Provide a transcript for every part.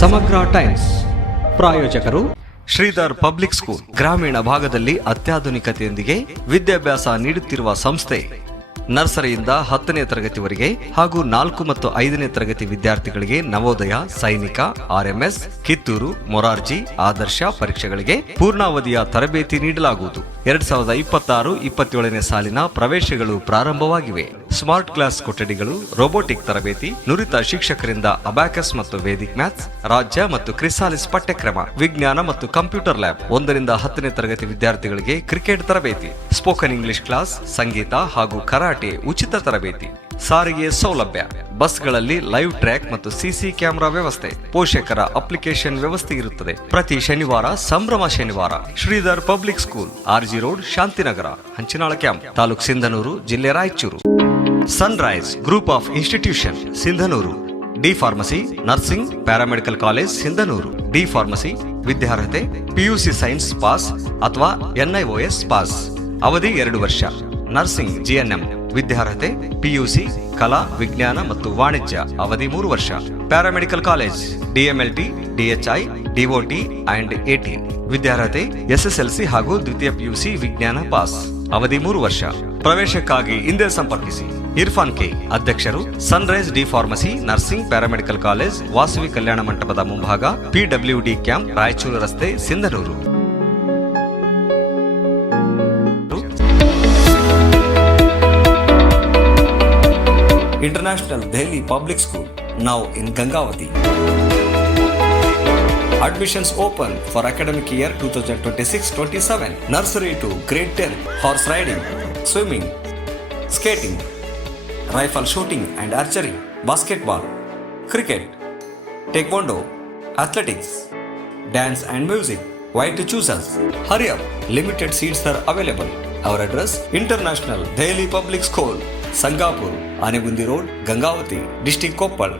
ಸಮಗ್ರ ಟೈಮ್ಸ್ ಪ್ರಾಯೋಜಕರು Sridhar public school. ಗ್ರಾಮೀಣ ಭಾಗದಲ್ಲಿ ಅತ್ಯಾಧುನಿಕತೆಯೊಂದಿಗೆ ವಿದ್ಯಾಭ್ಯಾಸ ನೀಡುತ್ತಿರುವ ಸಂಸ್ಥೆ. ನರ್ಸರಿಯಿಂದ 10ನೇ ತರಗತಿವರೆಗೆ ಹಾಗೂ 4 ಮತ್ತು 5ನೇ ತರಗತಿ ವಿದ್ಯಾರ್ಥಿಗಳಿಗೆ ನವೋದಯ, ಸೈನಿಕ, RMS, ಕಿತ್ತೂರು, ಮೊರಾರ್ಜಿ, ಆದರ್ಶ ಪರೀಕ್ಷೆಗಳಿಗೆ ಪೂರ್ಣಾವಧಿಯ ತರಬೇತಿ ನೀಡಲಾಗುವುದು. 2026-27ನೇ ಸಾಲಿನ ಪ್ರವೇಶಗಳು ಪ್ರಾರಂಭವಾಗಿವೆ. ಸ್ಮಾರ್ಟ್ ಕ್ಲಾಸ್ ಕೊಠಡಿಗಳು, ರೋಬೋಟಿಕ್ ತರಬೇತಿ, ನುರಿತ ಶಿಕ್ಷಕರಿಂದ ಅಬ್ಯಾಕಸ್ ಮತ್ತು ವೇದಿಕ್ ಮ್ಯಾಥ್ಸ್, ರಾಜ್ಯ ಮತ್ತು ಕ್ರಿಸಾಲಿಸ್ ಪಠ್ಯಕ್ರಮ, ವಿಜ್ಞಾನ ಮತ್ತು ಕಂಪ್ಯೂಟರ್ ಲ್ಯಾಬ್. 1ರಿಂದ 10ನೇ ತರಗತಿ ವಿದ್ಯಾರ್ಥಿಗಳಿಗೆ ಕ್ರಿಕೆಟ್ ತರಬೇತಿ, ಸ್ಪೋಕನ್ ಇಂಗ್ಲಿಷ್ ಕ್ಲಾಸ್, ಸಂಗೀತ ಹಾಗೂ ಕರಾಟೆ ಉಚಿತ ತರಬೇತಿ. ಸಾರಿಗೆ ಸೌಲಭ್ಯ, ಬಸ್ಗಳಲ್ಲಿ ಲೈವ್ ಟ್ರ್ಯಾಕ್ ಮತ್ತು ಸಿಸಿ ಕ್ಯಾಮೆರಾ ವ್ಯವಸ್ಥೆ, ಪೋಷಕರ ಅಪ್ಲಿಕೇಶನ್ ವ್ಯವಸ್ಥೆ ಇರುತ್ತದೆ. ಪ್ರತಿ ಶನಿವಾರ ಸಂಭ್ರಮ ಶನಿವಾರ. Sridhar public school, RG road, Shantinagar, Hanchinal camp, taluk Sindhanur, ಜಿಲ್ಲೆ Raichur. Sunrise group of institution, Sindhanur. D pharmacy, nursing, paramedical college, Sindhanur. D pharmacy ವಿದ್ಯಾರ್ಹತೆ PUC ಸೈನ್ಸ್ ಪಾಸ್ ಅಥವಾ NIOS ಪಾಸ್. ಅವಧಿ 2 ವರ್ಷ. ನರ್ಸಿಂಗ್ GNM ವಿದ್ಯಾರ್ಹತೆ PUC ಕಲಾ, ವಿಜ್ಞಾನ ಮತ್ತು ವಾಣಿಜ್ಯ. ಅವಧಿ 3 ವರ್ಷ. Paramedical college DMLT, DHI, DOT and AT ವಿದ್ಯಾರ್ಹತೆ SSLC ಹಾಗೂ ದ್ವಿತೀಯ PUC ವಿಜ್ಞಾನ ಪಾಸ್. ಅವಧಿ 3 ವರ್ಷ. ಪ್ರವೇಶಕ್ಕಾಗಿ ಹಿಂದೆ ಸಂಪರ್ಕಿಸಿ. ಇರ್ಫಾನ್ K, ಅಧ್ಯಕ್ಷರು, sunrise D pharmacy, nursing, paramedical college, Vasavi ಕಲ್ಯಾಣ ಮಂಟಪದ ಮುಂಭಾಗ, PWD ಕ್ಯಾಂಪ್, ರಾಯಚೂರು ರಸ್ತೆ, Sindhanur. International Delhi Public School, now in Gangavati. Admissions open for academic year 2026-27. Nursery to grade 10. Horse riding, swimming, skating, rifle shooting and archery, basketball, cricket, taekwondo, athletics, dance and music. Why to choose us? Hurry up, limited seats are available. Our address, International Delhi Public School, Sangapur, Anegundi Road, Gangavati, District Koppal.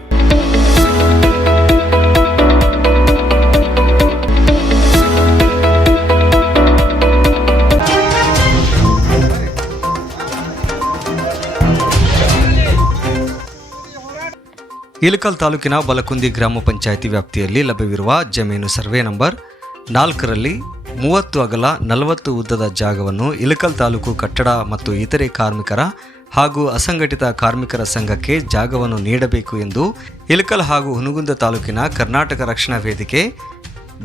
Ilkal ತಾಲೂಕಿನ ಬಲಕುಂದಿ ಗ್ರಾಮ ಪಂಚಾಯಿತಿ ವ್ಯಾಪ್ತಿಯಲ್ಲಿ ಲಭ್ಯವಿರುವ ಜಮೀನು survey number 4ರಲ್ಲಿ 30 ಅಗಲ 40 ಉದ್ದದ ಜಾಗವನ್ನು ಇಳಕಲ್ ತಾಲೂಕು ಕಟ್ಟಡ ಮತ್ತು ಇತರೆ ಕಾರ್ಮಿಕರ ಹಾಗೂ ಅಸಂಘಟಿತ ಕಾರ್ಮಿಕರ ಸಂಘಕ್ಕೆ ಜಾಗವನ್ನು ನೀಡಬೇಕು ಎಂದು ಇಳಕಲ್ ಹಾಗೂ ಹುನಗುಂದ ತಾಲೂಕಿನ ಕರ್ನಾಟಕ ರಕ್ಷಣಾ ವೇದಿಕೆ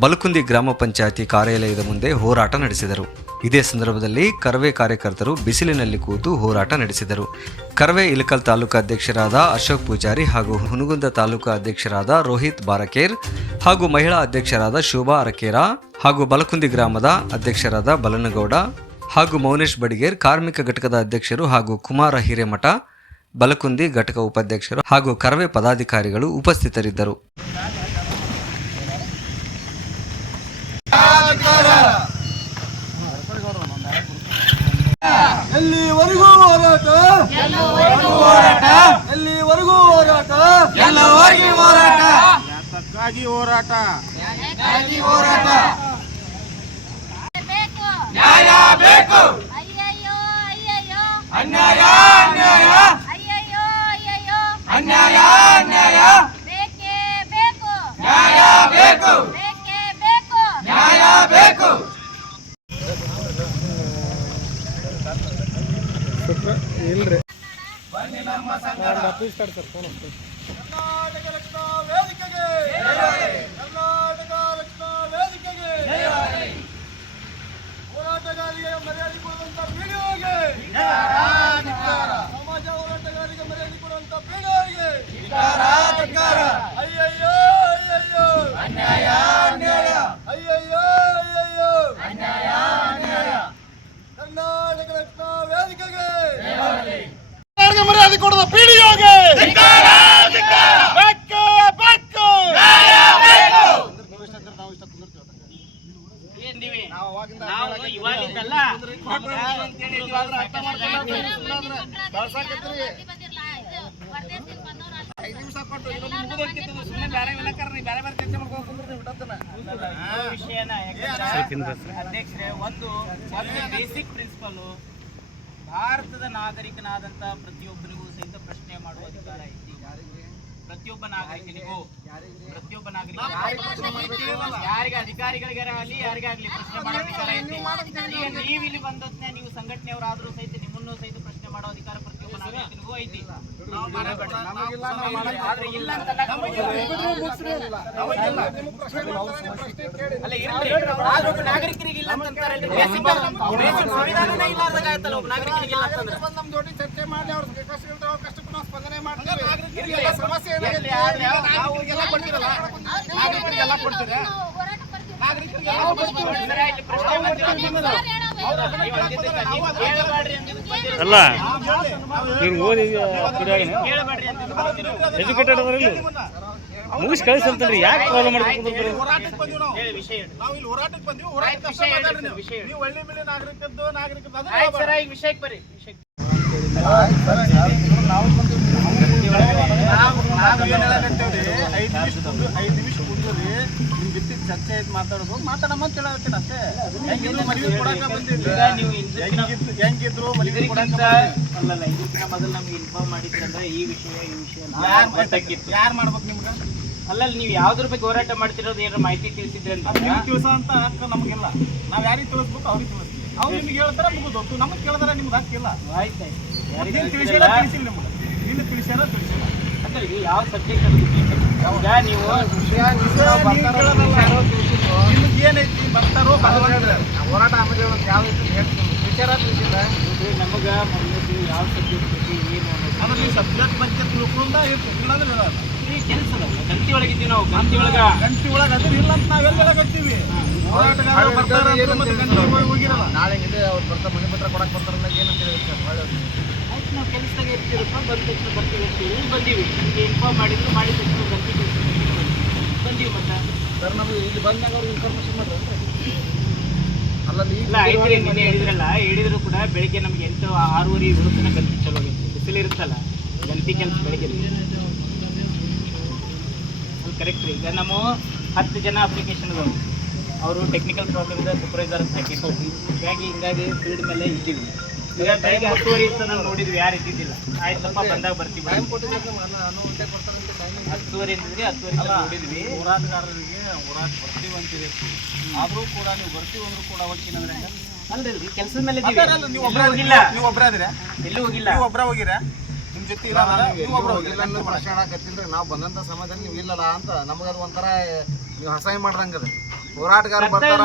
ಬಲಕುಂದಿ ಗ್ರಾಮ ಪಂಚಾಯಿತಿ ಕಾರ್ಯಾಲಯದ ಮುಂದೆ ಹೋರಾಟ ನಡೆಸಿದರು. ಇದೇ ಸಂದರ್ಭದಲ್ಲಿ ಕರವೇ ಕಾರ್ಯಕರ್ತರು ಬಿಸಿಲಿನಲ್ಲಿ ಕೂತು ಹೋರಾಟ ನಡೆಸಿದರು. ಕರವೇ ಇಳಕಲ್ ತಾಲೂಕು ಅಧ್ಯಕ್ಷರಾದ ಅಶೋಕ್ ಪೂಜಾರಿ ಹಾಗೂ ಹುನಗುಂದ ತಾಲೂಕು ಅಧ್ಯಕ್ಷರಾದ ರೋಹಿತ್ ಬಾರಕೇರ್ ಹಾಗೂ ಮಹಿಳಾ ಅಧ್ಯಕ್ಷರಾದ ಶೋಭಾ ಅರಕೇರ ಹಾಗೂ ಬಲಕುಂದಿ ಗ್ರಾಮದ ಅಧ್ಯಕ್ಷರಾದ ಬಲನಗೌಡ ಹಾಗೂ ಮೌನೇಶ್ ಬಡಿಗೇರ್, ಕಾರ್ಮಿಕ ಘಟಕದ ಅಧ್ಯಕ್ಷರು ಹಾಗೂ ಕುಮಾರ ಹಿರೇಮಠ, ಬಲಕುಂದಿ ಘಟಕ ಉಪಾಧ್ಯಕ್ಷರು ಹಾಗೂ ಕರವೇ ಪದಾಧಿಕಾರಿಗಳು ಉಪಸ್ಥಿತರಿದ್ದರು. ಎಲ್ಲಿವರೆಗೂ ಹೋರಾಟ, ಎಲ್ಲಿವರೆಗೂ ಹೋರಾಟ, ಎಲ್ಲವಾಗಿ ಹೋರಾಟ, ನ್ಯಾಯಕ್ಕಾಗಿ ಹೋರಾಟ, ನ್ಯಾಯಕ್ಕಾಗಿ ಹೋರಾಟ. ನ್ಯಾಯ ಬೇಕು, ಅಯ್ಯಯ್ಯೋ ಅಯ್ಯಯ್ಯೋ, ಅನ್ಯಾಯ ಅನ್ಯಾಯ, ಅಯ್ಯಯ್ಯೋ ಅಯ್ಯಯ್ಯೋ, ಅನ್ಯಾಯ ಅನ್ಯಾಯ, ಬೇಕೇ ಬೇಕು, ನ್ಯಾಯ ಬೇಕು, ಬೇಕೇ ಬೇಕು, ನ್ಯಾಯ ಬೇಕು. ಇಲ್ರಿ ಬನ್ನಿ ನಮ್ಮ ಸಂಘದ ಕರ್ನಾಟಕ ರಕ್ಷಣಾ ವೇದಿಕೆಗೆ, ಕರ್ನಾಟಕ ರಕ್ಷಣಾ ವೇದಿಕೆಗೆ, ಹೋರಾಟಗಾರರಿಗೆ ಮರ್ಯಾದೆ ಕೊಡುವಂತ PDOಗೆ, ಸಮಾಜ ಹೋರಾಟಗಾರರಿಗೆ ಮರ್ಯಾದೆ ಕೊಡುವಂತ PDOಗೆ ಅಯ್ಯಯ್ಯೋ ಅಯ್ಯಯ್ಯೋ, ಅನ್ಯಾಯ ಅನ್ಯಾಯ, ಅಯ್ಯಯ್ಯೋ ಅಯ್ಯಯ್ಯೋ, ಅನ್ಯಾಯ ಅನ್ಯಾಯ. ಕರ್ನಾಟಕ ರಕ್ಷಣಾ ವೇದಿಕೆಗೆ ಮರ್ಯಾದೆ ಕೊಡುವ PDOಗೆ ಅಧ್ಯಕ್ಷರೇ, ಒಂದು ಬೇಸಿಕ್ ಪ್ರಿನ್ಸಿಪಲ್, ಭಾರತದ ನಾಗರಿಕನಾದಂಥ ಪ್ರತಿಯೊಬ್ಬರಿಗೂ ಸಹಿತ ಪ್ರಶ್ನೆ ಮಾಡುವ ಅಧಿಕಾರ ಐತಿ. ಪ್ರತಿಯೊಬ್ಬ ನಾಗರಿಕನಿಗೂ ಯಾರಿಗೆ ಅಧಿಕಾರಿಗಳಿಗಾಗಲಿ ಯಾರಿಗಾಗಲಿ ಪ್ರಶ್ನೆ ಮಾಡೋ ಅಧಿಕಾರ ಐತಿ. ಈಗ ನೀವು ಇಲ್ಲಿ ಬಂದದ್ನ ನೀವು ಸಂಘಟನೆಯವರಾದ್ರೂ ಸಹಿತ ನಿಮ್ಮನ್ನು ಸಹಿತ ಪ್ರಶ್ನೆ ಮಾಡೋ ಅಧಿಕಾರ ಪ್ರತಿಯೊಬ್ಬ ನಾಗರಿಕನಿಗೂ ಐತಿ. ಆದ್ರೆ ಇಲ್ಲ ಅಂತಲ್ಲ, ಅಲ್ಲ ಇರ್ಲಿ, ಆದ್ರೆ ಒಬ್ಬ ನಾಗರಿಕರಿಗೆ ಇಲ್ಲ ಅಂತಂತಾರಲ್ರಿ. ಬೇಸಿಕ್ ಸಂವಿಧಾನನೇ ಇಲ್ಲಾರ್ದಾಗ ಆಯ್ತಲ್ಲ ಒಬ್ಬ ನಾಗರಿಕರಿಗೆ ಇಲ್ಲ ಅಂತಂದ್ರೆ. ನಮ್ಮ ಜೋಡಿ ಚರ್ಚೆ ಮಾಡಿ ಅವ್ರ ಕಷ್ಟಕ್ಕೆ ನಾವು ಸ್ಪಂದನೆ ಮಾಡ್ತೀವಿ. ಸಮಸ್ಯೆ ಅಲ್ಲ ಇವ್ರು ಓದಿ ಎಜುಕೇಟೆಡ್ ಅದಾರ ಇಲ್ಲಿ ಮುಗಿಸಿ ಕಳಿಸಂತಲ್ರಿ ಯಾಕೆ ಪ್ರಾಬ್ಲಮ್ ಮಾಡ್ಕೊಂಡು ಹೋರಾಟಕ್ಕೆ ಬಂದಿವಿ ನಾವು. ನಾವು ಇಲ್ಲಿ ಹೋರಾಟಕ್ಕೆ ಬಂದಿವಿ. ಹೋರಾಟಕ್ಕೆ ಅಷ್ಟೇ ಮಾತಾಡ್ರಿ ನೀವು. ನೀವು ಒಳ್ಳೆ ಮೇಲೆ ನಾಗರಿಕದ್ದು ಆಯ್ತು ಸರ್, ಈಗ ವಿಷಯಕ್ಕೆ ಬರ್ರಿ. ನಾವು ಏನು ಹೇಳಕತ್ತೇವ್ರಿ, 5 ನಿಮಿಷ ಕುಂದ್ರಿ ನಿಮ್ ಬಿತ್ತಿ ಚರ್ಚೆ ಐತಿ ಮಾತಾಡೋದು ಮಾತಾಡಮ್ಮ ಅಂತ ಹೇಳತ್ತೀನಿ ಅಷ್ಟೇ. ಹೆಂಗಿದ್ರು ಮದುವೆ ಕೊಡಾಕ ಬಂದಿದ್ವಿ, ಹೆಂಗಿದ್ರು ಮದುವೆ ಕೊಡಾಕ ಅಲ್ಲಲ್ಲ, ಇದಕ್ಕಿಂತ ಮೊದಲು ನಮ್ಗೆ ಇನ್ಫಾರ್ಮ್ ಮಾಡಿದ್ರಂದ್ರೆ ಈ ವಿಷಯ ಯಾರು ಮಾಡ್ಬೇಕು ನಿಮ್ಗೆ? ಅಲ್ಲಲ್ಲ, ನೀವು ಯಾವ್ದ್ರ ಬಗ್ಗೆ ಹೋರಾಟ ಮಾಡ್ತಿರೋದು ಏನಾರ ಮಾಹಿತಿ ತಿಳಿಸಿದ್ರೆ ನೀವು ತಿಳಿಸೋ ಅಂತ ಹಕ್ಕ ನಮಗಿಲ್ಲ. ನಾವ್ ಯಾರಿಗೆ ತಿಳಿಸ್ಬೇಕು ಅವ್ರಿಗೆ ತಿಳಿಸ್ತೀವಿ. ಅವ್ರು ನಿಮ್ಗೆ ಹೇಳ್ತಾರ ಮುಗಿದೋತು, ನಮಗೆ ಕೇಳಿದ್ರೆ ನಿಮ್ಗೆ ಹಕ್ಕಿಲ್ಲ. ಆಯ್ತಾಯ್ತು. ತಿಳಿಸಿಲ್ಲ ತಿಳಿಸಿಲ್ಲ ನಿಮ್ಗೆ, ಇಲ್ಲಿ ತಿಳಿಸ್ಯಾರ ತಿಳಿಸಿಲ್ಲ. ಅಂದ್ರೆ ಇದು ಯಾವ ಸಬ್ಜೆಕ್ಟ್ ಅದು ಈಗ ನೀವು ನಿಮ್ಗೆ ಏನೈತಿ ಬರ್ತಾರೋ ಹೋರಾಟ ಆಮೇಲೆ ಯಾವ ವಿಚಾರ ತಿಳಿಸಿಲ್ಲ. ನಮಗೆ ಮೊದಲು ಯಾವ ಸಬ್ಜೆಕ್ಟ್ ಬಗ್ಗೆ ಏನು ಅಂದ್ರೆ ನೀವು ಸಬ್ಜೆಕ್ಟ್ ಬಗ್ಗೆ ತಿಳ್ಕೊಂಡ ಇಲ್ಲಂದ್ರೆ ಹೇಳಲ್ಲ. ಈ ಕೆಲಸ ಗಂಟಿ ಒಳಗಿದ್ದೀವಿ ನಾವು. ಗಂಟಿ ಒಳಗೆ ಅದ್ರ ಇಲ್ಲ ಅಂತ ನಾವೆಲ್ಲ ಹೇಳಕತ್ತೀವಿ. ಹೋರಾಟಗಾರರು ಬರ್ತಾರ ಮತ್ತೆ ಗಂಟಿ ಹೋಗಿರಲ್ಲ. ನಾಳೆ ಅವ್ರು ಬರ್ತಾರೆ, ಮನೆ ಪತ್ರ ಕೊಡಕ್ಕೆ ಬರ್ತಾರೆ ಅನ್ನೋದು ಏನಂತ ಹೇಳ್ತಾರೆ. ಆಯ್ತು, ನಾವು ಕೆಲಸದಾಗ ಇರ್ತೀರಪ್ಪ, ಬಂದ ತಕ್ಷಣ ಬರ್ತೀವಿ ಅಂತೀವಿ. ಬಂದೀವಿ, ನಿಮಗೆ ಇನ್ಫಾರ್ಮ್ ಮಾಡಿದ್ರು, ಮಾಡಿದ ತಕ್ಷಣ ಗಂಟಿ ಕೆಲಸ ಬಂದೀವಿ. ಮತ್ತೆ ಸರ್ ನಮ್ಗೆ ಇಲ್ಲಿ ಬಂದಾಗ ಅವ್ರಿಗೆ ಇನ್ಫಾರ್ಮೇಶನ್ ಮಾಡ್ರಿ ಅಲ್ಲಲ್ಲಿ ಇಲ್ಲ ಐತ್ರಿ, ನಿನ್ನೆ ಹೇಳಿದ್ರು ಕೂಡ ಬೆಳಿಗ್ಗೆ ನಮ್ಗೆ 8, 6:30 ಹುಡುಕನ ಗಂತಿ ಚಲೋ ಆಗೈತಿ. ಬಿಸಿಲು ಇರುತ್ತಲ್ಲ, ಗಂತಿ ಕೆಲಸ ಬೆಳಿಗ್ಗೆ ಅಲ್ಲಿ ಕರೆಕ್ಟ್ ರೀ. ಈಗ ನಮ್ಮ 10 ಜನ ಅಪ್ಲಿಕೇಶನ್ ಅದಾವೆ. ಅವರು ಟೆಕ್ನಿಕಲ್ ಪ್ರಾಬ್ಲಮ್ ಇದೆ, ಸೂಪರ್ವೈಸರ್ ಅಂತ ಹಾಕಿರ್ತೀವಿ. ಹಿಂಗಾಗಿ ಫೀಲ್ಡ್ ಮೇಲೆ ಇದ್ದೀವಿ. ಈಗ ಬೆಳಿಗ್ಗೆ 10:30 ಅಂತ ನಾವು ನೋಡಿದ್ವಿ, ಯಾರು ಇದ್ದಿದ್ದಿಲ್ಲ. ಆಯ್ತಪ್ಪ ಬಂದಾಗ ಬರ್ತೀವಿ. 10:30 ಅಂತಿದ್ರಿ, 10:30 ನೋಡಿದ್ವಿ. ಹೋರಾಟಗಾರರಿಗೆ ಹೋರಾಟ ಬರ್ತೀವಿ ಅಂತಿದೆ. ಆದರೂ ಕೂಡ ನೀವು ಬರ್ತೀವಿ ಅಂದ್ರೂ ಕೂಡ ಹೋಗ್ತೀನಿ ಅಂದ್ರೆ ಅಲ್ರಿ, ಕೆಲಸದ ಮೇಲೆ ನೀವು ಒಬ್ಬರೇ ಹೋಗಿಲ್ಲ. ನೀವು ಒಬ್ಬರೇ ಅದಿರ, ಎಲ್ಲೂ ಹೋಗಿಲ್ಲ. ನೀವು ಒಬ್ಬರೇ ಹೋಗಿರ, ನಿಮ್ಮ ಜೊತೆ ನೀವು ಒಬ್ಬರೇ ಹೋಗಿಲ್ಲ ಅಂತ ಮಾತಾಡಕತ್ತಿಲ್ರಿ. ನಾವು ಬಂದಂಥ ಸಮಯದಲ್ಲಿ ನೀವು ಇಲ್ಲಲ್ಲ ಅಂತ ನಮಗೆ ಅದು ಒಂಥರ ನೀವು ಅಸಹ್ಯ ಮಾಡ್ರಂಗದ. ಹೋರಾಟಗಾರ ಬರ್ತಾರ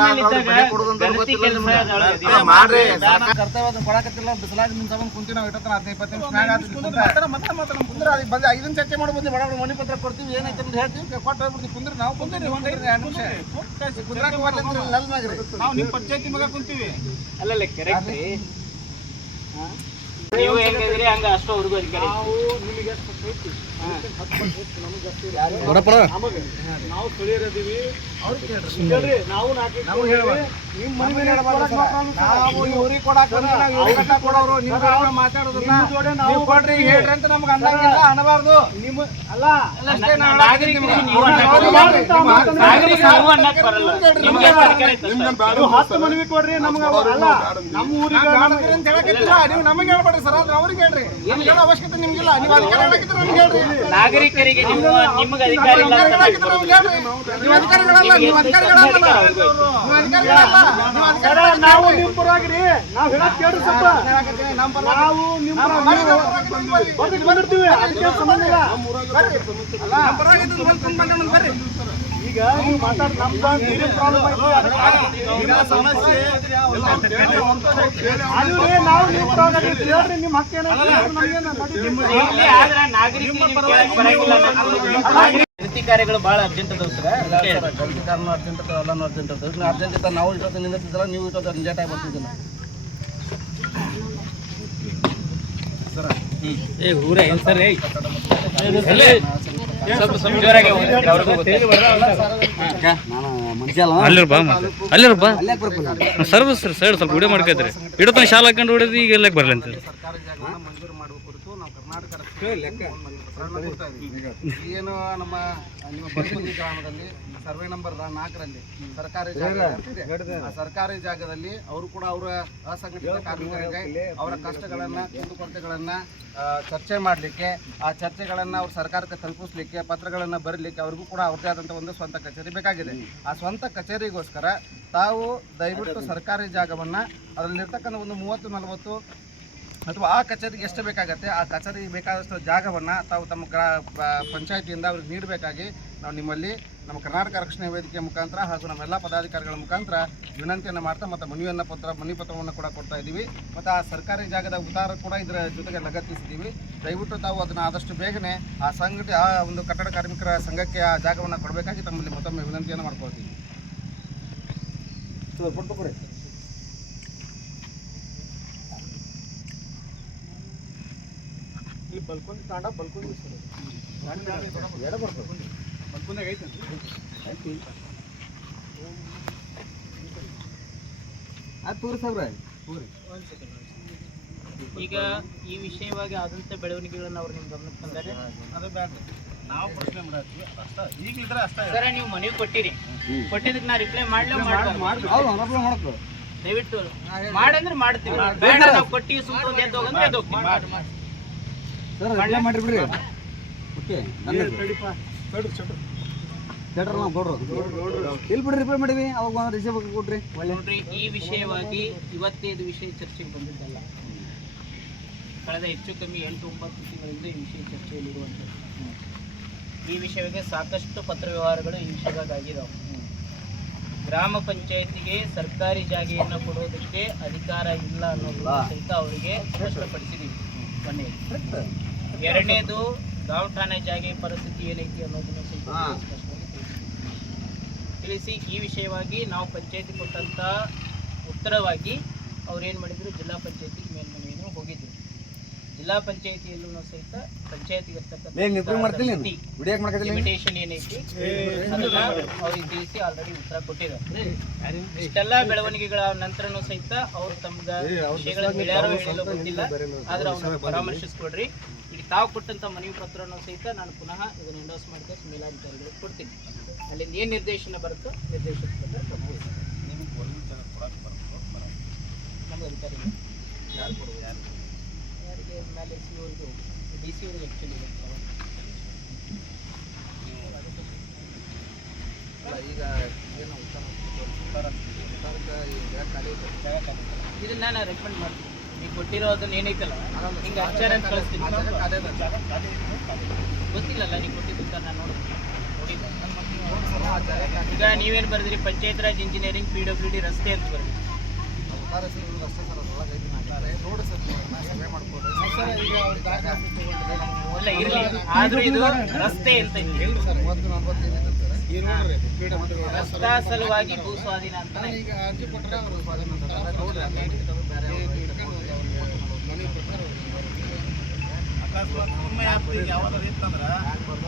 ಮಾಡ್ರಿ, ಕರ್ತವ್ಯ ಕೊಡಕತ್ತಿಲ್ಲ. ಬಿಸಿಲಾಗಿ ನಿಮ್ಮ ಸಂಬಂಧ ಕುಂತೀವಿ ನಾವು. 15-20 ನಿಮಿಷ ಮ್ಯಾಗ ಕುಂದ್ರೆ ಅದಕ್ಕೆ ಬಂದು ಇದನ್ನ ಚರ್ಚೆ ಮಾಡ್ಬೋದು. ಬಡ ಮನೆ ಪತ್ರ ಕೊಡ್ತೀವಿ, ಏನೈತೆ ಅಂತ ಹೇಳ್ತೀವಿ, ಕೊಟ್ಟು ಹೋಗ್ಬಿಡ್ತೀವಿ. ಕುಂದ್ರಿ ನಾವು ಕುಂದ್ರಿ 1-2 ನಿಮಿಷ ಕುಂದ್ರಾಕ ನಲ್ನಾಗ್ರಿ. ನಾವು ನಿಮ್ಮ ಪಂಚಾಯತಿ ಮಗ ಕುಂತೀವಿ. ಅಲ್ಲಲ್ಲ, ಕರೆಕ್ಟ್ ರೀ. ನೀವು ಹೆಂಗಿದ್ರಿ ಹಂಗ ಅಷ್ಟು ಅವ್ರಿಗೂ ಅಧಿಕಾರ. ನಾವು ಸುಳಿಯರದೀವಿ, ನಾವು ಮಾತಾಡೋದಿಲ್ಲ. ನೀವು ಕೊಡ್ರಿ ಹೇಳ್ರಿ ಅಂತ ನಮ್ಗೆ ಅನ್ನಂಗಿಲ್ಲ, ಅನ್ನಬಾರ್ದು. ನಿಮ್ಮ ಅಲ್ಲ ನಾಗರಿಕರಿಗೆ ನೀವು ಅನ್ನಕ್ ಬರಲ್ಲ. ನಿಮ್ಗೆ ಅಧಿಕಾರ ಐತೆ ಅಷ್ಟೇ. 10 ಮನವಿ ಕೊಡ್ರಿ ನಮ್ಗೆ. ಅಲ್ಲ ನಮ್ಮ ಊರಿಗೆ ಅಂತ ಹೇಳಕ್ಕಿಲ್ಲ, ನೀವು ನಮಗೆ ಹೇಳ್ಬೇಡ್ರಿ ಸರ್. ಆದ್ರೆ ಅವ್ರಿಗೆ ಹೇಳ್ರಿ, ನಮ್ಗೆ ಹೇಳೋ ಅವಶ್ಯಕತೆ ನಿಮ್ಗಿಲ್ಲ. ನೀವು ಅಧಿಕಾರ ಹೇಳಕ್ಕಿದ್ರೆ ನಮ್ಗೆ ಹೇಳ್ರಿ. ನಾಗರಿಕರಿಗೆ ನಿಮ್ಗೆ ಅಧಿಕಾರ ಇಲ್ಲ ಅಂತ ನಮ್ಗೆ ಹೇಳ್ರಿ. ನೀವು ಅಧಿಕಾರಿಗಳಲ್ಲ, ನೀವು ಅಧಿಕಾರಿಗಳಲ್ಲ, ನೀವು ಅಧಿಕಾರಿಗಳಲ್ಲ. ನಾವು ನಿಮ್ಮ ಪರವಾಗಿರಿ, ನಾವು ಹೇಳಕ್ ಕೇಳ್ರಿ ಸ್ವಲ್ಪ. ನಾವು ನಿಮ್ಮ ಬಂದಿರ್ತೀವಿ, ಅದಕ್ಕೆ ಸಂಬಂಧ ಇಲ್ಲ. ಈಗ ನೀವು ಮಾತಾಡಿ ನಮ್ದು ಪ್ರಾಬ್ಲಮ್ ಆಯ್ತು. ಸಮಸ್ಯೆ ಅದೇ ನಾವು ನಿಮ್ಮ ಪರವಾಗಿ ಕೇಳ್ರಿ, ನಿಮ್ಮ ಹಕ್ಕೇನೈತಿ ನಮಗೇನು ಇರ್ಲಿ, ಆದ್ರೆ ನಾಗರಿಕರಿಗೆ ಕೇಳಕ್ ಬರಂಗಿಲ್ಲ. ಗಣತಿ ಕಾರ್ಯಗಳು ಬಹಳ ಅರ್ಜೆಂಟ್ ಅದಾವ ಸರ್. ಗಣತಿ ಕಾರಣ ಅರ್ಜೆಂಟ್ ಅದ, ಎಲ್ಲಾನು ಅರ್ಜೆಂಟ್ ಅದ. ಅರ್ಜೆಂಟ್ ಇದ್ದ ನಾವು ಇಷ್ಟೊತ್ತು ನಿಂದಿರ್ತಿದ್ದಲ್ಲ, ನೀವು ಇಷ್ಟೊತ್ತು ಅರ್ಜೆಂಟ್ ಆಗಿ ಬರ್ತಿದ್ದಿಲ್ಲ ಅಲ್ಲಿರಪ್ಪ ಸರ್ವಿಸ್ ಸೈಡ್ ಸ್ವಲ್ಪ ವಿಡಿಯೋ ಮಾಡ್ಕೊಳ್ತೀರಿ. ಇಡೋತನ ಶಾಲೆ ಹಾಕೊಂಡು ಹೊಡೆದು ಈಗ ಎಲ್ಲಕ್ಕೆ ಬರಲಿ ಅಂತ ಸರ್ಕಾರ ಜಾಗವನ್ನು ಮಂಜೂರು ಮಾಡುವ ಕುರಿತು ನಾವು ಕರ್ನಾಟಕ ಏನು ನಮ್ಮ ನಿಮ್ಮ ಬಡಗುಂದಿ ಗ್ರಾಮದಲ್ಲಿ ಸರ್ವೆ ನಂಬರ್ 4ರಲ್ಲಿ ಸರ್ಕಾರಿ ಜಾಗ ಇದೆ. ಆ ಸರ್ಕಾರಿ ಜಾಗದಲ್ಲಿ ಅವರು ಕೂಡ ಅವರ ಅಸಂಘಟಿತ ಕಾರ್ಮಿಕರಿಗೆ ಅವರ ಕಷ್ಟಗಳನ್ನು ಕುಂದುಕೊರತೆಗಳನ್ನು ಚರ್ಚೆ ಮಾಡಲಿಕ್ಕೆ, ಆ ಚರ್ಚೆಗಳನ್ನು ಅವ್ರ ಸರ್ಕಾರಕ್ಕೆ ತಲುಪಿಸ್ಲಿಕ್ಕೆ, ಪತ್ರಗಳನ್ನು ಬರೀಲಿಕ್ಕೆ ಅವ್ರಿಗೂ ಕೂಡ ಅವ್ರದ್ದೇ ಆದಂಥ ಒಂದು ಸ್ವಂತ ಕಚೇರಿ ಬೇಕಾಗಿದೆ. ಆ ಸ್ವಂತ ಕಚೇರಿಗೋಸ್ಕರ ತಾವು ದಯವಿಟ್ಟು ಸರ್ಕಾರಿ ಜಾಗವನ್ನು ಅದರಲ್ಲಿರ್ತಕ್ಕಂಥ ಒಂದು 30-40 ಅಥವಾ ಆ ಕಚೇರಿಗೆ ಎಷ್ಟು ಬೇಕಾಗತ್ತೆ ಆ ಕಚೇರಿಗೆ ಬೇಕಾದಷ್ಟು ಜಾಗವನ್ನು ತಾವು ತಮ್ಮ ಪಂಚಾಯತಿಯಿಂದ ಅವ್ರಿಗೆ ನೀಡಬೇಕಾಗಿ ನಾವು ನಿಮ್ಮಲ್ಲಿ ನಮ್ಮ ಕರ್ನಾಟಕ ರಕ್ಷಣಾ ವೇದಿಕೆ ಮುಖಾಂತರ ಹಾಗೂ ನಮ್ಮೆಲ್ಲ ಪದಾಧಿಕಾರಿಗಳ ಮುಖಾಂತರ ವಿನಂತಿಯನ್ನು ಮಾಡ್ತಾ ಮತ್ತು ಮನವಿ ಪತ್ರವನ್ನು ಕೂಡ ಕೊಡ್ತಾ ಇದ್ದೀವಿ. ಮತ್ತು ಆ ಸರ್ಕಾರಿ ಜಾಗದ ಉತ್ತಾರ ಕೂಡ ಇದರ ಜೊತೆಗೆ ಲಗತ್ತಿಸಿದ್ದೀವಿ. ದಯವಿಟ್ಟು ತಾವು ಅದನ್ನು ಆದಷ್ಟು ಬೇಗನೆ ಆ ಒಂದು ಕಟ್ಟಡ ಕಾರ್ಮಿಕರ ಸಂಘಕ್ಕೆ ಆ ಜಾಗವನ್ನು ಕೊಡಬೇಕಾಗಿ ತಮ್ಮಲ್ಲಿ ಮತ್ತೊಮ್ಮೆ ವಿನಂತಿಯನ್ನು ಮಾಡ್ಕೊಳ್ತೀವಿ. ಈ ಬಲ್ಕೊಂಡಿ ತಾಂಡ ಬಲ್ಕೊಂಡಿ ಬಲ್ಕೊಂಡಾಗ ಐತಿ ಈಗ ಈ ವಿಷಯವಾಗಿ ಆದಂಥ ಬೆಳವಣಿಗೆಗಳನ್ನು ಅವ್ರು ನಿಮ್ಮ ಗಮನಕ್ಕೆ ತಂದರೆ ಅದು ಬೇಡ, ನಾವು ಪ್ರಶ್ನೆ ಮಾಡ್ತೀವಿ ಅಷ್ಟೇ. ಈಗಿದ್ರೆ ಅಷ್ಟೇ ಸರ ನೀವು ಮನವಿ ಕೊಟ್ಟಿದ್ದಕ್ಕೆ ನಾ ರಿಪ್ಲೈ ಮಾಡ್ಲೋ ದಯವಿಟ್ಟು ಮಾಡಂದ್ರೆ ಮಾಡ್ತೀವಿ, ಬೇಡ ನಾವು ಕೊಟ್ಟಿವಿ ಸುಮ್ಮನೆ ಎದ್ದು ಹೋಗಂದ್ರೆ ಎದ್ದು ಹೋಗ್ತೀವಿ. ನೋಡ್ರಿ, ಈ ವಿಷಯವಾಗಿ ಇವತ್ತೇ ಇದು ವಿಷಯ ಚರ್ಚೆಗೆ ಬಂದಿದ್ದಲ್ಲ. ಕಳೆದ ಹೆಚ್ಚು ಕಮ್ಮಿ 8-9 ತಿಂಗಳಿಂದ ಈ ವಿಷಯ ಚರ್ಚೆಯಲ್ಲಿರುವಂಥದ್ದು. ಈ ವಿಷಯಕ್ಕೆ ಸಾಕಷ್ಟು ಪತ್ರ ವ್ಯವಹಾರಗಳು ಈ ವಿಷಯವಾಗಿ ಆಗಿದಾವೆ. ಗ್ರಾಮ ಪಂಚಾಯತಿಗೆ ಸರ್ಕಾರಿ ಜಾಗೆಯನ್ನು ಕೊಡೋದಕ್ಕೆ ಅಧಿಕಾರ ಇಲ್ಲ ಅನ್ನೋದನ್ನ ಸಹಿತ ಅವರಿಗೆ ಸ್ಪಷ್ಟಪಡಿಸಿದ್ದೀವಿ. ಒಂದನೇದು. ಎರಡನೇದು ಗಾಂವ್ ಠಾಣೆ ಜಾಗೆ ಪರಿಸ್ಥಿತಿ ಏನೈತಿ ಅನ್ನೋದನ್ನು ಸಹಿತ ಸ್ಪಷ್ಟವಾಗಿ ತಿಳಿಸಿ ಈ ವಿಷಯವಾಗಿ ನಾವು ಪಂಚಾಯತಿ ಕೊಟ್ಟಂಥ ಉತ್ತರವಾಗಿ ಅವ್ರೇನು ಮಾಡಿದ್ರು, ಜಿಲ್ಲಾ ಪಂಚಾಯತಿಗೆ ಮೇಲ್ಮನವಿಯನ್ನು ಹೋಗಿದ್ರು. ಜಿಲ್ಲಾ ಪಂಚಾಯತಿಯಲ್ಲೂ ಸಹಿತ ಪಂಚಾಯತಿಗೆ ಲಿಮಿಟೇಷನ್ ಏನೈತಿ ಅದನ್ನ ಅವ್ರಿಗೆ ತಿಳಿಸಿ ಆಲ್ರೆಡಿ ಉತ್ತರ ಕೊಟ್ಟಿದ್ದಾರೆ. ಇಷ್ಟೆಲ್ಲ ಬೆಳವಣಿಗೆಗಳ ನಂತರನೂ ಸಹಿತ ಅವ್ರು ತಮ್ಗೆ ವಿಷಯಗಳ ಹೇಳ್ಯಾರೋ ಹೇಳೋ ಗೊತ್ತಿಲ್ಲ, ಆದ್ರೆ ಅವ್ರನ್ನ ಪರಾಮರ್ಶಿಸ್ಕೊಡ್ರಿ. ಈಗ ತಾವು ಕೊಟ್ಟಂತ ಮನವಿ ಪತ್ರನೂ ಸಹಿತ ನಾನು ಪುನಃ ಇದನ್ನು ಎಂಡೋಸ್ ಮಾಡಿದ ಮೇಲಾಧಿಕಾರಿಗಳಿಗೆ ಕೊಡ್ತೀನಿ. ಅಲ್ಲಿಂದ ಏನು ನಿರ್ದೇಶನ ಬರುತ್ತೋ ನಿರ್ದೇಶನ ನಮ್ಮ ಅಧಿಕಾರಿಗಳು ಯಾರು ಕೊಡುವುದು, ಯಾರಿಗೆ ಮೇಲೆ ಸಿ ಅವ್ರಿಗೆ ಡಿ ಸಿ ಅವ್ರಿಗೆ ಆ್ಯಕ್ಚುಲಿ ಈಗ ಏನು ಇದನ್ನ ನಾನು ರೆಕಮೆಂಡ್ ಮಾಡ್ತೀನಿ. ಈಗ ಕೊಟ್ಟಿರೋದನ್ನ ಏನೈತಲ್ಲ ಹಿಂಗೆ ಅಚಾರ ಅಂತ ಕಳಿಸ್ತೀನಿ. ಗೊತ್ತಿಲ್ಲಲ್ಲ ನೀವು ಕೊಟ್ಟಿದ್ದ ನಾನು ನೋಡಿಲ್ಲ. ಈಗ ನೀವೇನು ಬರೆದ್ರಿ, ಪಂಚಾಯತ್ ರಾಜ್ ಇಂಜಿನಿಯರಿಂಗ್ PWD ರಸ್ತೆ ಅಂತ ಬರೆದ್ರಿ. ಅಲ್ಲ ಇರಲಿ, ಆದ್ರೂ ಇದು ರಸ್ತೆ ಅಂತ ರಸ್ತಾ ಸಲುವಾಗಿ ಭೂ ಸ್ವಾಧೀನ ಅಂತ ಈಗ ಅರ್ಜಿ ಕೊಟ್ಟರೆ ಅವರು ಸ್ವಾಧೀನ ಅಕಸ್ಮಾತ್ ನಿಮ್ಮ ಯಾವ್ದು ಯಾವ್ದಾರು ಇತ್ತಂದ್ರೆ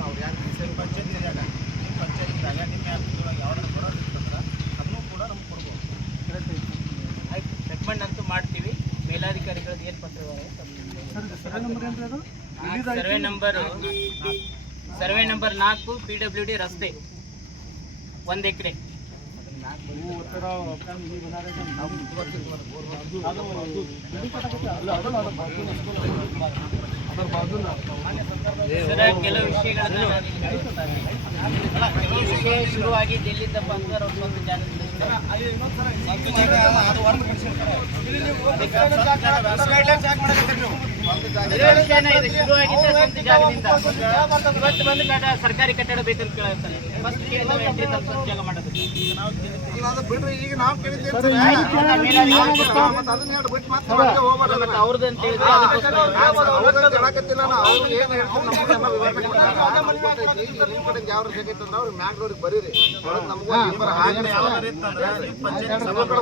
ಅವ್ರು ಯಾಕೆ ಪಂಚಾಯತಿ ಜಾಗ ನಿಮ್ಮ ಪಂಚಾಯತಿ ಜಾಗ ನಿಮ್ಮ ಯಾವ್ದೊಳಗೆ ಯಾವ್ದಾರು ಬರೋದು ಇತ್ತಂದ್ರೆ ಅದನ್ನು ಕೂಡ ನಮ್ಗೆ ಕೊಡ್ಬೋದು. ಆಯ್ತು, ರೆಕಮೆಂಡ್ ಅಂತೂ ಮಾಡ್ತೀವಿ. ಮೇಲಾಧಿಕಾರಿಗಳದ್ದು ಏನು ಪತ್ರ ಸರ್ವೆ ನಂಬರ್ 4 PWD ರಸ್ತೆ 1 ಎಕರೆ. ಕೆಲವು ವಿಷಯಗಳನ್ನ ವಿಷಯ ಶುರುವಾಗಿ ಎಲ್ಲಿದ್ದಪ್ಪ ಅಂದ್ರೆ ಅವ್ರು ಒಂದು ಜಾಗದಿಂದ ಇವತ್ತು ಬಂದು ಸರ್ಕಾರಿ ಕಟ್ಟಡ ಬೇಕಂತ ಕೇಳ್ತಾರೆ. ಫಸ್ಟ್ ಎಂಟ್ರಿ ತಲುಪಿಸೋ ಜಾಗ ಮಾಡೋದು ಬಿಡ್ರಿ. ಈಗ ನಾವು ಕೇಳಿದ್ದೇವೆ ಅವ್ರದ್ದು ಅಂತ ಹೇಳಿದ್ರೆ ಯಾವ ಅವ್ರು ಮ್ಯಾಂಗ್ಳೂರಿಗೆ ಬರೀರಿ. ನಮಗೂ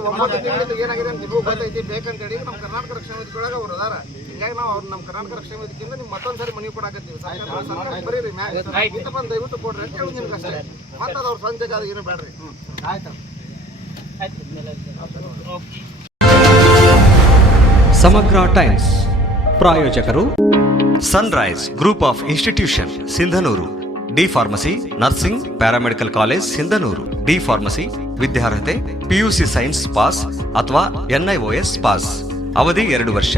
9 ತಿಂಗಳಿಂದ ಏನಾಗಿದೆ ಅಂತ ನಿಮಗೂ ಗೊತ್ತೈತಿ. ಬೇಕಂತ ಹೇಳಿ ನಮ್ಮ ಕರ್ನಾಟಕ ರಕ್ಷಣಾ ವೇದಿಕೆಯೊಳಗೆ ಅವ್ರು ಅದಾರ. ಹಿಂಗಾಗಿ ನಾವು ಅವ್ರು ನಮ್ಮ ಕರ್ನಾಟಕ ರಕ್ಷಣಾ ವೇದಿಕೆಯಿಂದ ನಿಮ್ಗೆ ಮತ್ತೊಂದ್ಸರಿ ಮನವಿ ಕೊಡಾಕತ್ತೀವಿ. ಸರ್ಕಾರ ಬರೀರಿ ಮ್ಯಾಗ್ ದಯವಿಟ್ಟು ಕೊಡ್ರಿ ಅಂತ ಹೇಳಿ ನಿಮ್ಗೆ ಅಷ್ಟೇ. ಮತ್ತೆ ಅದು ಅವ್ರ ಸ್ವಂತ ಜಾಗ ಏನು ಬೇಡ್ರಿ. ಆಯ್ತು. ಸಮಗ್ರ ಟೈಮ್ಸ್ ಪ್ರಾಯೋಜಕರು sunrise group of institution Sindhanur. D pharmacy, nursing, paramedical college Sindhanur. D pharmacy ವಿದ್ಯಾರ್ಹತೆ PUC ಸೈನ್ಸ್ ಪಾಸ್ ಅಥವಾ NIOS ಪಾಸ್. ಅವಧಿ 2 ವರ್ಷ.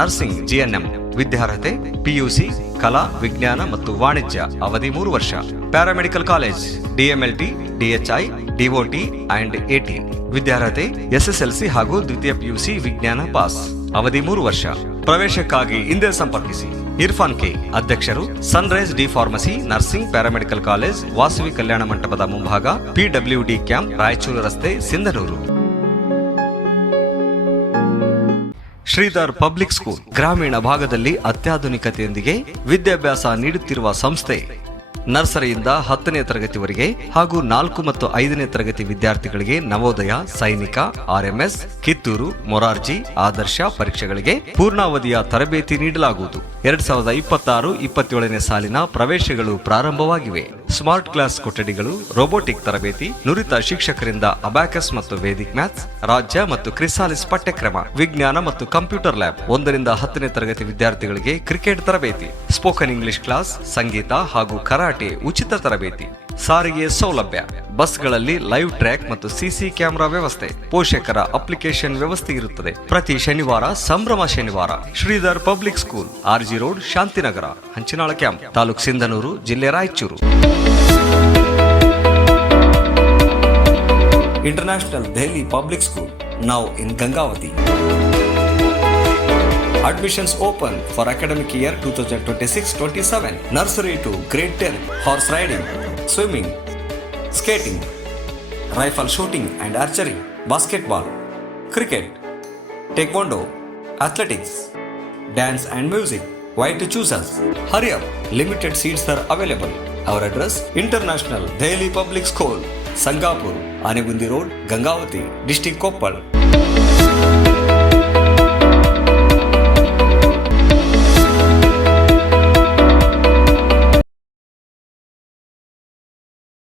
ನರ್ಸಿಂಗ್ GNM ವಿದ್ಯಾರ್ಹತೆ PUC ಕಲಾ, ವಿಜ್ಞಾನ ಮತ್ತು ವಾಣಿಜ್ಯ. ಅವಧಿ 3 ವರ್ಷ. Paramedical college DMLT, DHI, DOT and 18 ವಿದ್ಯಾರ್ಹತೆ SSLC ಹಾಗೂ ದ್ವಿತೀಯ PUC ವಿಜ್ಞಾನ ಪಾಸ್. ಅವಧಿ 3 ವರ್ಷ. ಪ್ರವೇಶಕ್ಕಾಗಿ ಹಿಂದೆ ಸಂಪರ್ಕಿಸಿ. ಇರ್ಫಾನ್ ಕೆ, ಅಧ್ಯಕ್ಷರು, sunrise D pharmacy, nursing, paramedical college, Vasavi ಕಲ್ಯಾಣ ಮಂಟಪದ ಮುಂಭಾಗ, PWD ಕ್ಯಾಂಪ್, ರಾಯಚೂರು ರಸ್ತೆ, ಸಿಂಧನೂರು. ಶ್ರೀಧರ್ ಪಬ್ಲಿಕ್ ಸ್ಕೂಲ್ ಗ್ರಾಮೀಣ ಭಾಗದಲ್ಲಿ ಅತ್ಯಾಧುನಿಕತೆಯೊಂದಿಗೆ ವಿದ್ಯಾಭ್ಯಾಸ ನೀಡುತ್ತಿರುವ ಸಂಸ್ಥೆ. ನರ್ಸರಿಯಿಂದ 10ನೇ ತರಗತಿವರೆಗೆ ಹಾಗೂ 4 ಮತ್ತು 5ನೇ ತರಗತಿ ವಿದ್ಯಾರ್ಥಿಗಳಿಗೆ ನವೋದಯ, ಸೈನಿಕ, RMS, ಕಿತ್ತೂರು, ಮೊರಾರ್ಜಿ, ಆದರ್ಶ ಪರೀಕ್ಷೆಗಳಿಗೆ ಪೂರ್ಣಾವಧಿಯ ತರಬೇತಿ ನೀಡಲಾಗುವುದು. 2026-27ನೇ ಸಾಲಿನ ಪ್ರವೇಶಗಳು ಪ್ರಾರಂಭವಾಗಿವೆ. ಸ್ಮಾರ್ಟ್ ಕ್ಲಾಸ್ ಕೊಠಡಿಗಳು, ರೋಬೋಟಿಕ್ ತರಬೇತಿ, ನುರಿತ ಶಿಕ್ಷಕರಿಂದ ಅಬ್ಯಾಕಸ್ ಮತ್ತು ವೇದಿಕ್ ಮ್ಯಾಥ್ಸ್, ರಾಜ್ಯ ಮತ್ತು ಕ್ರಿಸಾಲಿಸ್ ಪಠ್ಯಕ್ರಮ, ವಿಜ್ಞಾನ ಮತ್ತು ಕಂಪ್ಯೂಟರ್ ಲ್ಯಾಬ್. 1ರಿಂದ 10ನೇ ತರಗತಿ ವಿದ್ಯಾರ್ಥಿಗಳಿಗೆ ಕ್ರಿಕೆಟ್ ತರಬೇತಿ, ಸ್ಪೋಕನ್ ಇಂಗ್ಲಿಷ್ ಕ್ಲಾಸ್, ಸಂಗೀತ ಹಾಗೂ ಕರಾಟೆ ಉಚಿತ ತರಬೇತಿ. ಸಾರಿಗೆ ಸೌಲಭ್ಯ, ಬಸ್ಗಳಲ್ಲಿ ಲೈವ್ ಟ್ರ್ಯಾಕ್ ಮತ್ತು CC ಕ್ಯಾಮೆರಾ ವ್ಯವಸ್ಥೆ, ಪೋಷಕರ ಅಪ್ಲಿಕೇಶನ್ ವ್ಯವಸ್ಥೆ ಇರುತ್ತದೆ. ಪ್ರತಿ ಶನಿವಾರ ಸಂಭ್ರಮ ಶನಿವಾರ. Sridhar public school, RG road, Shantinagar, Hanchinal camp, taluk Sindhanur, ಜಿಲ್ಲೆ Raichur. International Delhi Public School, now in Gangavati. Admissions open for academic year 2026-27. Nursery to grade 10. Horse riding, swimming, skating, rifle shooting and archery, basketball, cricket, taekwondo, athletics, dance and music. Why to choose us? Hurry up, limited seats are available. Our address, International Delhi Public School, Sangapur, Anegundi Road, Gangavati, District Koppal.